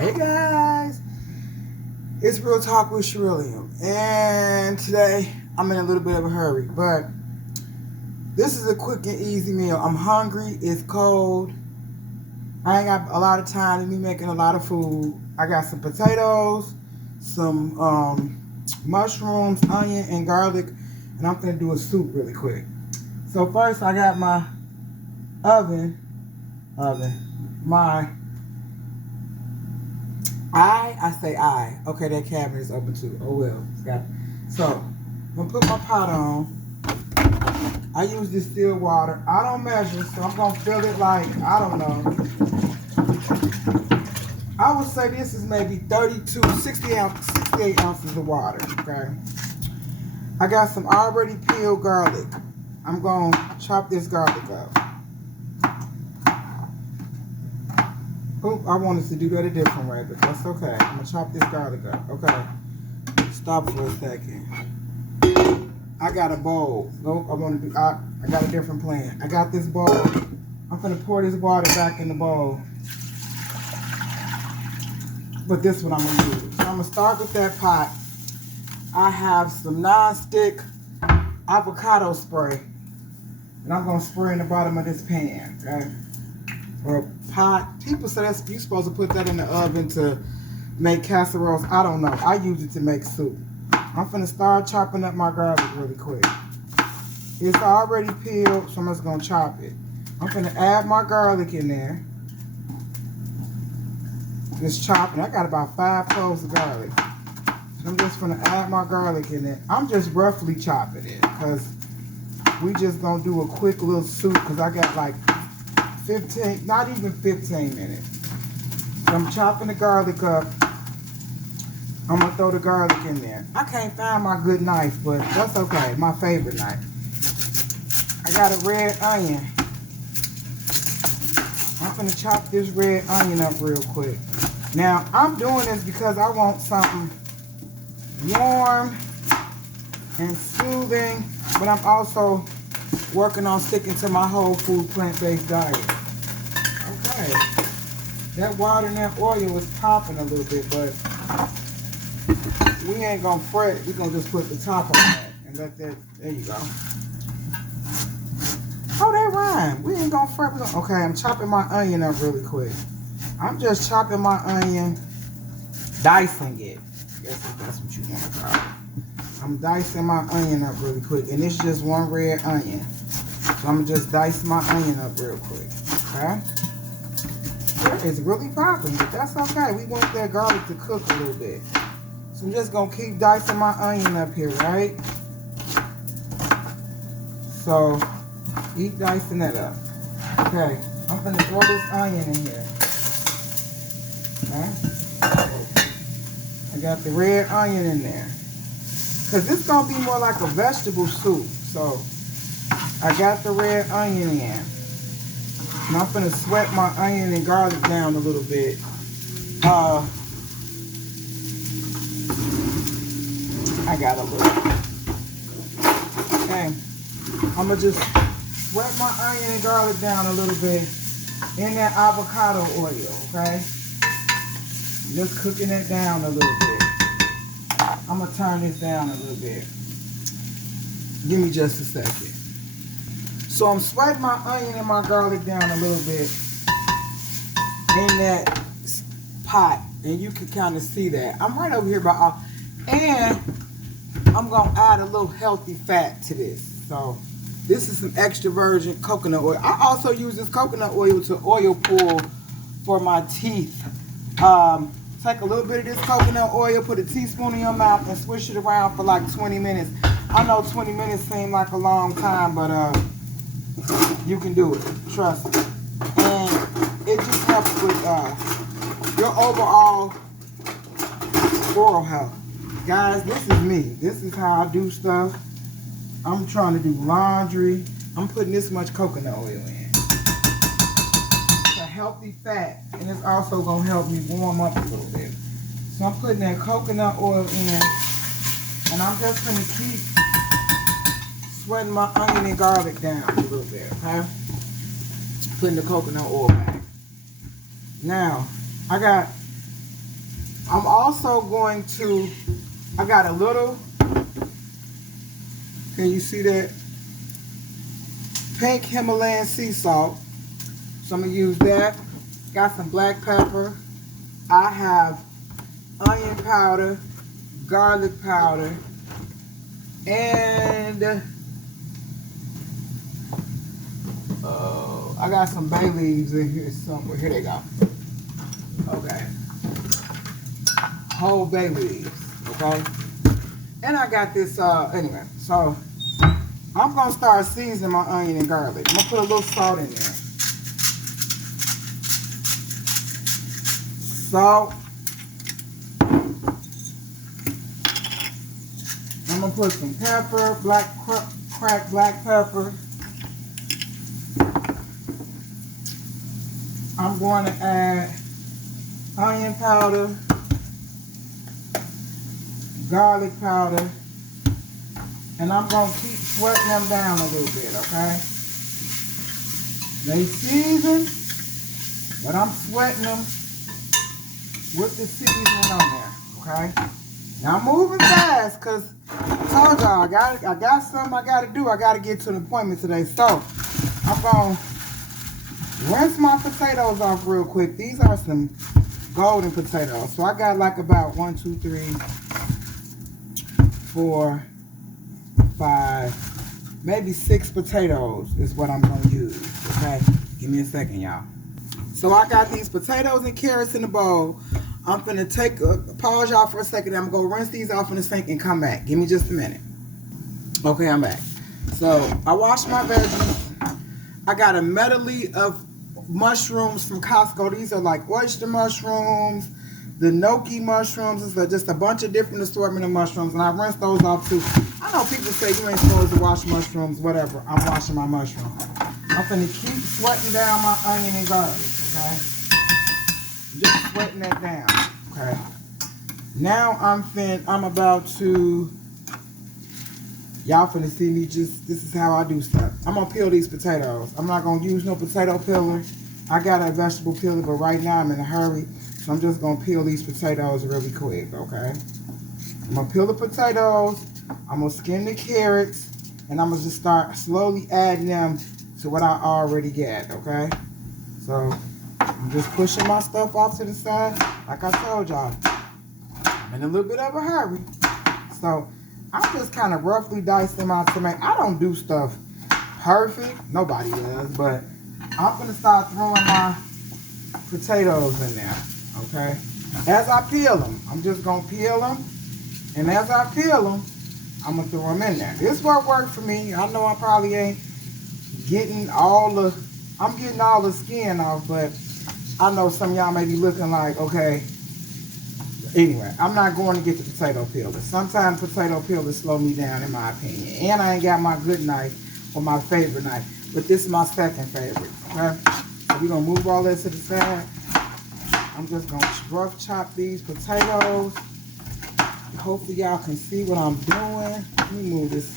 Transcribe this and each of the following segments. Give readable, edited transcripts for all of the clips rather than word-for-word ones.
Hey guys, it's Real Talk with Sherillium, and today I'm in a little bit of a hurry, but this is a quick and easy meal. I'm hungry, it's cold, I ain't got a lot of time to be making a lot of food. I got some potatoes, some mushrooms, onion, and garlic, and I'm gonna do a soup really quick. So first I got my oven, my I say I. Okay, that cabinet is open too. Oh well. Got it. So I'm gonna put my pot on. I use distilled water. I don't measure, so I'm gonna fill it like I don't know. I would say this is maybe 68 ounces of water. Okay. I got some already peeled garlic. I'm gonna chop this garlic up. Oh, I wanted to do that a different way, but that's okay. I'm gonna chop this garlic up. Okay. Stop for a second. I got a bowl. Nope, I got a different plan. I got this bowl. I'm gonna pour this water back in the bowl. But this one I'm gonna use. So I'm gonna start with that pot. I have some non-stick avocado spray. And I'm gonna spray in the bottom of this pan, okay? Or pot. People say that's you're supposed to put that in the oven to make casseroles. I don't know. I use it to make soup. I'm finna start chopping up my garlic really quick. It's already peeled, so I'm just gonna chop it. I'm finna add my garlic in there. Just chopping. I got about 5 cloves of garlic. So I'm just gonna add my garlic in there. I'm just roughly chopping it because we just gonna do a quick little soup because I got like 15, not even 15 minutes. So I'm chopping the garlic up. I'm gonna throw the garlic in there. I can't find my good knife, but that's okay. My favorite knife. I got a red onion. I'm gonna chop this red onion up real quick. Now, I'm doing this because I want something warm and soothing, but I'm also working on sticking to my whole food plant-based diet. Okay. That water and that oil is popping a little bit, but we ain't gonna fret. We're gonna just put the top on that and let that, there you go. Oh, that rhyme. We ain't gonna fret. Okay, I'm chopping my onion up really quick. I'm just chopping my onion, dicing it. I guess if that's what you want to call it. I'm dicing my onion up really quick, and it's just one red onion. So I'm just dice my onion up real quick. Okay? It's really popping, but that's okay. We want that garlic to cook a little bit. So I'm just gonna keep dicing my onion up here, right? So keep dicing that up. Okay, I'm gonna throw this onion in here. Okay. I got the red onion in there. Cause this is gonna be more like a vegetable soup. So I got the red onion in. And I'm gonna sweat my onion and garlic down a little bit. I got a little. Okay. I'm gonna just sweat my onion and garlic down a little bit in that avocado oil, okay? Just cooking it down a little bit. I'm gonna turn this down a little bit. Give me just a second. So I'm sweating my onion and my garlic down a little bit in that pot, and you can kind of see that. I'm right over here by, and I'm gonna add a little healthy fat to this. So this is some extra virgin coconut oil. I also use this coconut oil to oil pull for my teeth. Take a little bit of this coconut oil, put a teaspoon in your mouth, and swish it around for like 20 minutes. I know 20 minutes seem like a long time, but you can do it. Trust me. And it just helps with your overall oral health. Guys, this is me. This is how I do stuff. I'm trying to do laundry. I'm putting this much coconut oil in. It's a healthy fat, and it's also going to help me warm up a little bit. So I'm putting that coconut oil in, and I'm just going to keep sweating my onion and garlic down a little bit, okay? Putting the coconut oil back. Now, I got I'm also going to, I got a little, can you see that? Pink Himalayan sea salt. So I'm going to use that. Got some black pepper. I have onion powder, garlic powder, and I got some bay leaves in here somewhere. Here they go. Okay. Whole bay leaves. Okay. And I got this, anyway. So I'm going to start seasoning my onion and garlic. I'm going to put a little salt in there. Salt. I'm going to put some pepper, cracked black pepper. I'm going to add onion powder, garlic powder, and I'm going to keep sweating them down a little bit, okay? They season, but I'm sweating them with the seasoning on there, okay? Now I'm moving fast because I told y'all I got something I got to do. I got to get to an appointment today. So I'm going to rinse my potatoes off real quick. These are some golden potatoes. So I got like about 1, 2, 3, 4, 5, maybe 6 potatoes is what I'm going to use, okay? Give me a second, y'all. So I got these potatoes and carrots in the bowl. I'm going to pause y'all for a second. I'm going to go rinse these off in the sink and come back. Give me just a minute. Okay, I'm back. So I washed my veggies. I got a medley of mushrooms from Costco. These are like oyster mushrooms, the gnocchi mushrooms. It's just a bunch of different assortment of mushrooms, and I rinsed those off too. I know people say you ain't supposed to wash mushrooms, whatever. I'm washing my mushrooms. I'm gonna keep sweating down my onion and garlic, okay? Just sweating that down, okay? Now I'm about to, y'all finna see me this is how I do stuff. I'm gonna peel these potatoes. I'm not gonna use no potato peeler. I got a vegetable peeler, but right now I'm in a hurry. So I'm just gonna peel these potatoes really quick, okay? I'm gonna peel the potatoes. I'm gonna skin the carrots. And I'm gonna just start slowly adding them to what I already got, okay? So I'm just pushing my stuff off to the side. Like I told y'all, I'm in a little bit of a hurry. So I'm just kind of roughly dicing my tomato. I don't do stuff perfect. Nobody does. But I'm going to start throwing my potatoes in there. Okay? As I peel them, I'm just going to peel them. And as I peel them, I'm going to throw them in there. This what worked for me. I know I probably ain't getting all the, I'm getting all the skin off. But I know some of y'all may be looking like, okay. Anyway, I'm not going to get the potato peeler. Sometimes potato peelers slow me down, in my opinion. And I ain't got my good knife or my favorite knife. But this is my second favorite. Okay? So we're going to move all this to the side. I'm just going to rough chop these potatoes. Hopefully y'all can see what I'm doing. Let me move this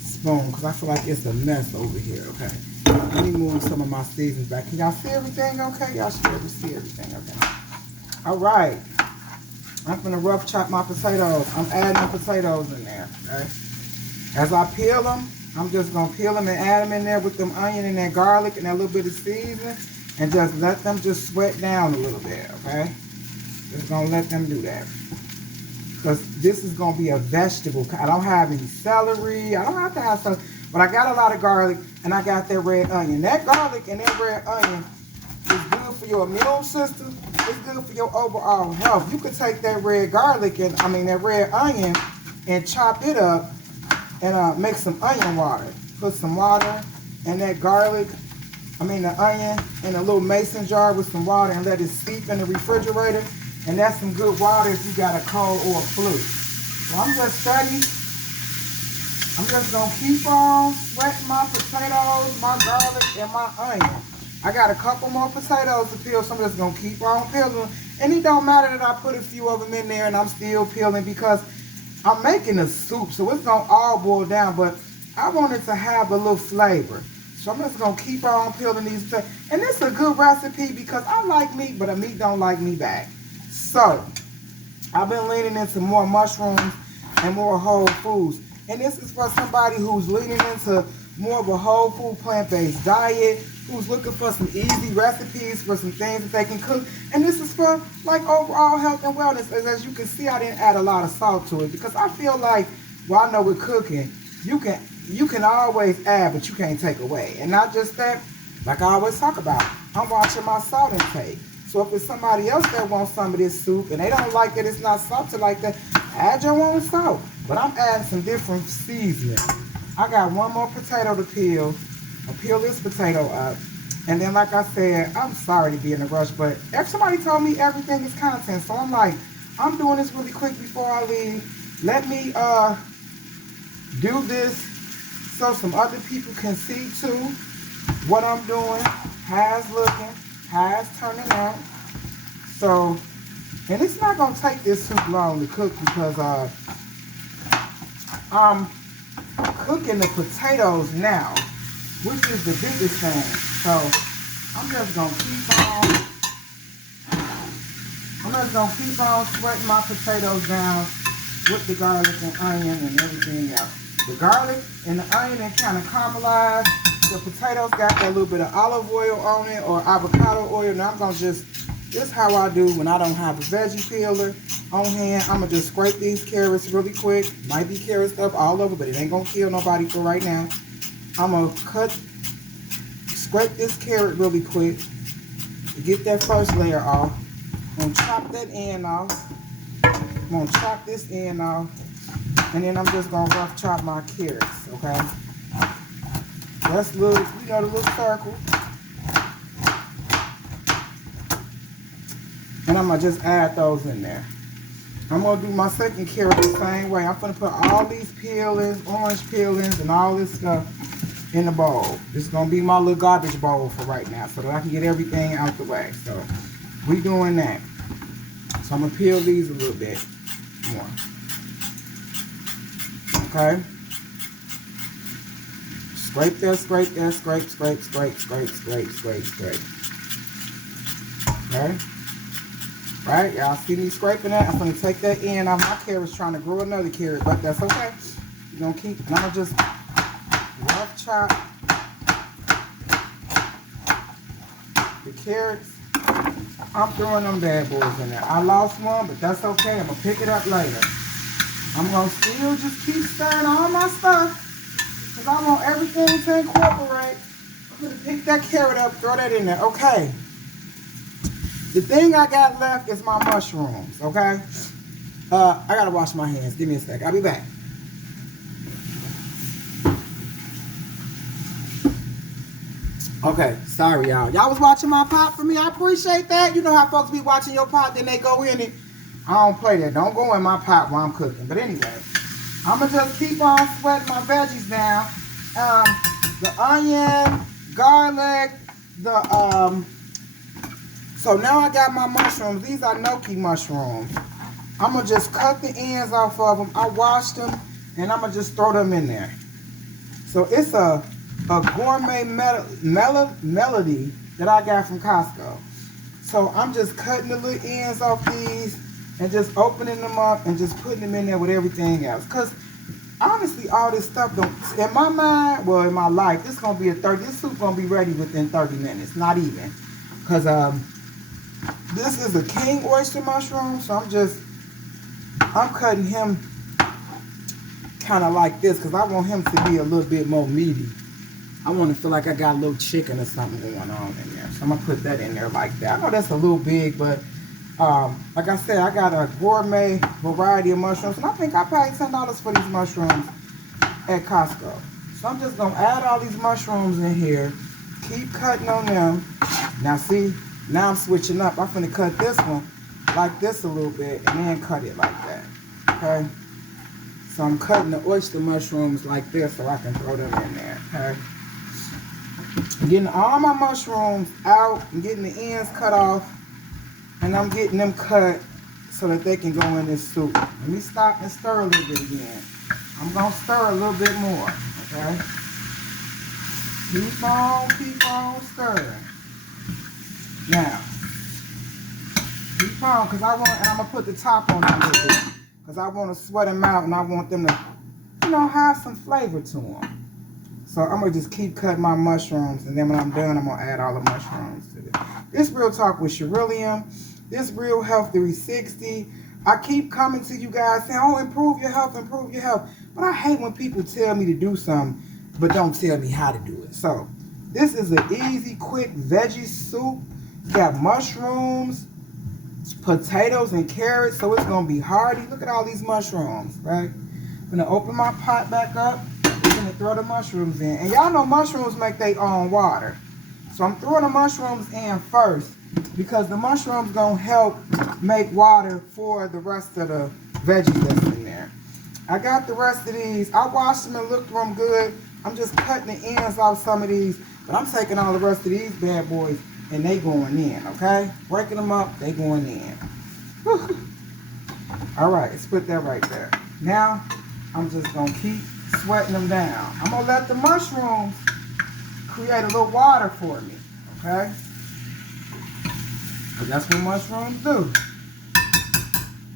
spoon because I feel like it's a mess over here. Okay? Let me move some of my seasons back. Can y'all see everything okay? Y'all should be able to see everything okay. All right. I'm going to rough chop my potatoes. I'm adding the potatoes in there, okay? As I peel them, I'm just going to peel them and add them in there with them onion and that garlic and that little bit of seasoning and just let them just sweat down a little bit, okay? Just going to let them do that. Because this is going to be a vegetable. I don't have any celery. I don't have to have celery. But I got a lot of garlic and I got that red onion. That garlic and that red onion is good for your immune system. It's good for your overall health. You could take that red garlic and, that red onion and chop it up and make some onion water. Put some water and that garlic, the onion in a little mason jar with some water and let it steep in the refrigerator. And that's some good water if you got a cold or a flu. So I'm just steady. I'm just going to keep on sweating my potatoes, my garlic, and my onion. I got a couple more potatoes to peel, so I'm just going to keep on peeling. And it don't matter that I put a few of them in there and I'm still peeling because I'm making a soup, so it's going to all boil down. But I want it to have a little flavor. So I'm just going to keep on peeling these potatoes. And this is a good recipe because I like meat, but a meat don't like me back. So I've been leaning into more mushrooms and more whole foods. And this is for somebody who's leaning into more of a whole food plant-based diet, who's looking for some easy recipes for some things that they can cook. And this is for like overall health and wellness. As you can see, I didn't add a lot of salt to it because I feel like, well, I know with cooking, you can always add, but you can't take away. And not just that, like I always talk about, I'm watching my salt intake. So if it's somebody else that wants some of this soup and they don't like that it's not salted like that, add your own salt. But I'm adding some different seasonings. I got one more potato to peel. I'll peel this potato up. And then like I said, I'm sorry to be in a rush, but if somebody told me everything is content, so I'm like, I'm doing this really quick before I leave. Let me do this so some other people can see too what I'm doing, how it's looking, how it's turning out. So, and it's not gonna take this soup long to cook because I'm cooking the potatoes now, which is the biggest thing. So I'm just gonna keep on sweating my potatoes down with the garlic and onion and everything else. The garlic and the onion kind of caramelize. The potatoes got that little bit of olive oil on it or avocado oil. Now I'm gonna this is how I do when I don't have a veggie peeler on hand. I'm gonna just scrape these carrots really quick. Might be carrot stuff all over, but it ain't gonna kill nobody for right now. I'm gonna scrape this carrot really quick to get that first layer off. I'm gonna chop that end off. I'm gonna chop this end off. And then I'm just gonna rough chop my carrots, okay? That's little, you know, the little circle. And I'm gonna just add those in there. I'm gonna do my second carrot the same way. I'm gonna put all these peelings, orange peelings, and all this stuff in the bowl. This is gonna be my little garbage bowl for right now so that I can get everything out the way. So we doing that. So I'm gonna peel these a little bit more. Okay. Scrape there, scrape there, scrape, scrape, scrape, scrape, scrape, scrape, scrape. Okay. Right, y'all see me scraping that? I'm gonna take that end off. My carrot's trying to grow another carrot, but that's okay. We're gonna keep, and I'm gonna just rough chop the carrots. I'm throwing them bad boys in there. I lost one, but that's okay. I'm gonna pick it up later. I'm gonna still just keep stirring all my stuff because I want everything to incorporate. I'm gonna pick that carrot up, throw that in there. Okay. The thing I got left is my mushrooms, okay? I gotta wash my hands. Give me a sec. I'll be back. Okay, sorry y'all. Y'all was watching my pot for me. I appreciate that. You know how folks be watching your pot, then they go in it. I don't play that. Don't go in my pot while I'm cooking. But anyway, I'm gonna just keep on sweating my veggies down. The onion, garlic, so now I got my mushrooms. These are gnocchi mushrooms. I'm going to just cut the ends off of them. I washed them, and I'm going to just throw them in there. So it's a gourmet melody that I got from Costco. So I'm just cutting the little ends off these and just opening them up and just putting them in there with everything else. Because honestly, all this stuff don't, in my mind, well, in my life, this soup going to be ready within 30 minutes. Not even. Because, this is a king oyster mushroom, so I'm cutting him kind of like this because I want him to be a little bit more meaty. I want to feel like I got a little chicken or something going on in there. So I'm going to put that in there like that. I know that's a little big, but like I said, I got a gourmet variety of mushrooms, and I think I paid $10 for these mushrooms at Costco. So I'm just going to add all these mushrooms in here, keep cutting on them. Now see, now I'm switching up. I'm going to cut this one like this a little bit and then cut it like that. Okay? So I'm cutting the oyster mushrooms like this so I can throw them in there. Okay? I'm getting all my mushrooms out and getting the ends cut off. And I'm getting them cut so that they can go in this soup. Let me stop and stir a little bit again. I'm going to stir a little bit more. Okay? Keep on stirring. Now, keep phone because and I'm gonna put the top on a little bit because I want to sweat them out and I want them to, have some flavor to them. So I'm gonna just keep cutting my mushrooms, and then when I'm done, I'm gonna add all the mushrooms to this. This Real Talk with Sherillium. This Real Health 360. I keep coming to you guys saying, oh, improve your health, improve your health. But I hate when people tell me to do something, but don't tell me how to do it. So this is an easy, quick veggie soup. It's got mushrooms, potatoes, and carrots, so it's gonna be hearty. Look at all these mushrooms, right? I'm gonna open my pot back up. I'm gonna throw the mushrooms in. And y'all know mushrooms make their own water. So I'm throwing the mushrooms in first because the mushrooms gonna help make water for the rest of the veggies that's in there. I got the rest of these. I washed them and looked through them good. I'm just cutting the ends off some of these, but I'm taking all the rest of these bad boys and they going in, okay? Breaking them up, they going in. Whew. All right, let's put that right there. Now, I'm just gonna keep sweating them down. I'm gonna let the mushrooms create a little water for me, okay? Because that's what mushrooms do.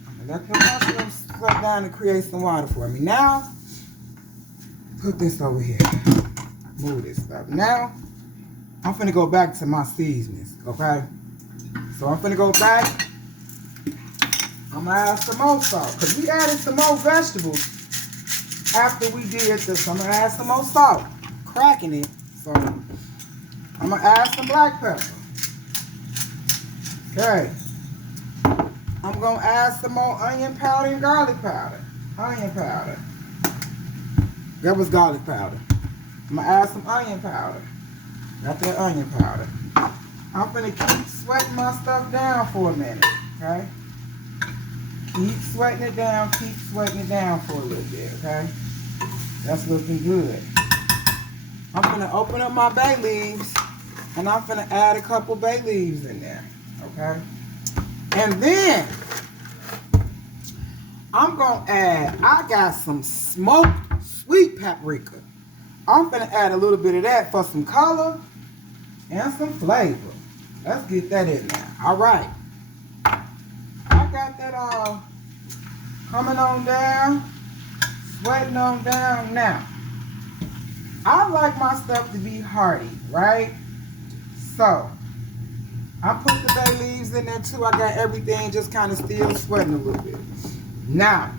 I'm gonna let the mushrooms sweat down and create some water for me. Now, put this over here. Move this stuff. Now, I'm finna go back to my seasonings, okay? So I'm finna go back. I'm gonna add some more salt, because we added some more vegetables after we did this. I'm gonna add some more salt, cracking it. So I'm gonna add some black pepper. Okay. I'm gonna add some more onion powder and garlic powder. Onion powder. That was garlic powder. I'm gonna add some onion powder. Got that onion powder. I'm gonna keep sweating my stuff down for a minute, okay? Keep sweating it down for a little bit, okay? That's looking good. I'm gonna open up my bay leaves, and I'm gonna add a couple bay leaves in there, okay? And then, I'm gonna add, I got some smoked sweet paprika. I'm gonna add a little bit of that for some color and some flavor. Let's get that in there. All right. I got that all coming on down, sweating on down. Now, I like my stuff to be hearty, right? So, I put the bay leaves in there too. I got everything just kind of still sweating a little bit. Now,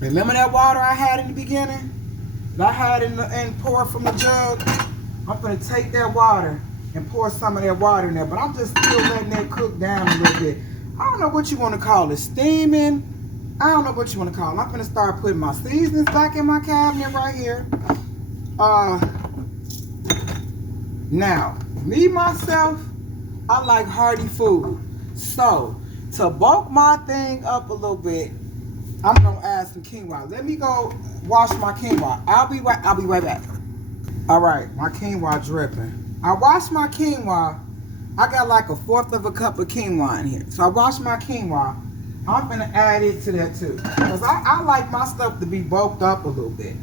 remember that water I had in the beginning? That I had and poured from the jug? I'm going to take that water and pour some of that water in there, but I'm just still letting that cook down a little bit. I don't know what you want to call it, steaming. I don't know what you want to call it. I'm going to start putting my seasonings back in my cabinet right here. Now, me, myself, I like hearty food. So, to bulk my thing up a little bit, I'm going to add some quinoa. Let me go wash my quinoa. I'll be right back. All right, my quinoa dripping. I washed my quinoa. I got like 1/4 of a cup of quinoa in here. So I washed my quinoa. I'm going to add it to that too. Because I like my stuff to be bulked up a little bit.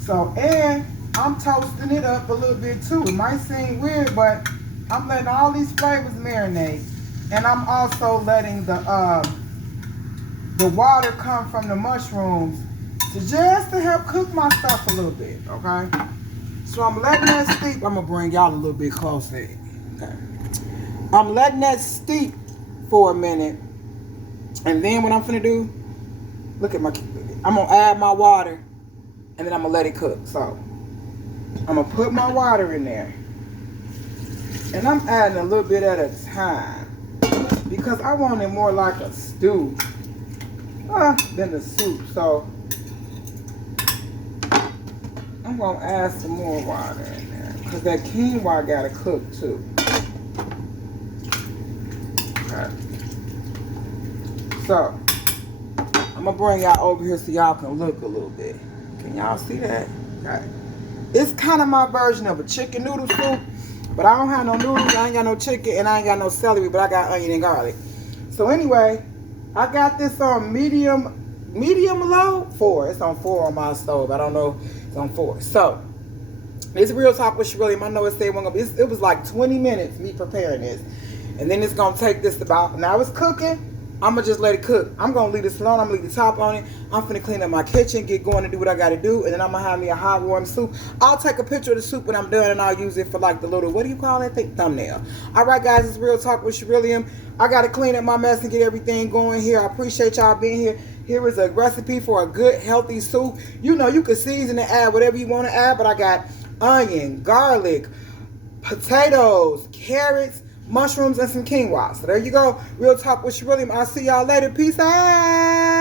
So, and I'm toasting it up a little bit too. It might seem weird, but I'm letting all these flavors marinate. And I'm also letting the water come from the mushrooms to help cook my stuff a little bit, okay? So I'm letting that steep. I'm going to bring y'all a little bit closer. Okay. I'm letting that steep for a minute. And then what I'm going to do, look at I'm going to add my water, and then I'm going to let it cook. So I'm going to put my water in there. And I'm adding a little bit at a time. Because I want it more like a stew than a soup. So I'm going to add some more water in there. Because that quinoa got to cook too. Okay. So, I'm going to bring y'all over here so y'all can look a little bit. Can y'all see that? Okay. It's kind of my version of a chicken noodle soup. But I don't have no noodles, I ain't got no chicken, and I ain't got no celery, but I got onion and garlic. So anyway, I got this on medium low? 4. It's on 4 on my stove. I don't know. It's on 4. So, it's Real Talk with Sherillium. I know it said it was like 20 minutes me preparing this. And then it's going to take this about, now it's cooking. I'm going to just let it cook. I'm going to leave this alone. I'm going to leave the top on it. I'm finna clean up my kitchen, get going and do what I got to do. And then I'm going to have me a hot, warm soup. I'll take a picture of the soup when I'm done and I'll use it for like the little, what do you call that thing? Thumbnail. All right, guys, it's Real Talk with Sherillium. I got to clean up my mess and get everything going here. I appreciate y'all being here. Here is a recipe for a good, healthy soup. You know, you can season and add whatever you want to add, but I got onion, garlic, potatoes, carrots, mushrooms, and some quinoa. So there you go. Real Talk with Sherillium. I'll see y'all later. Peace out.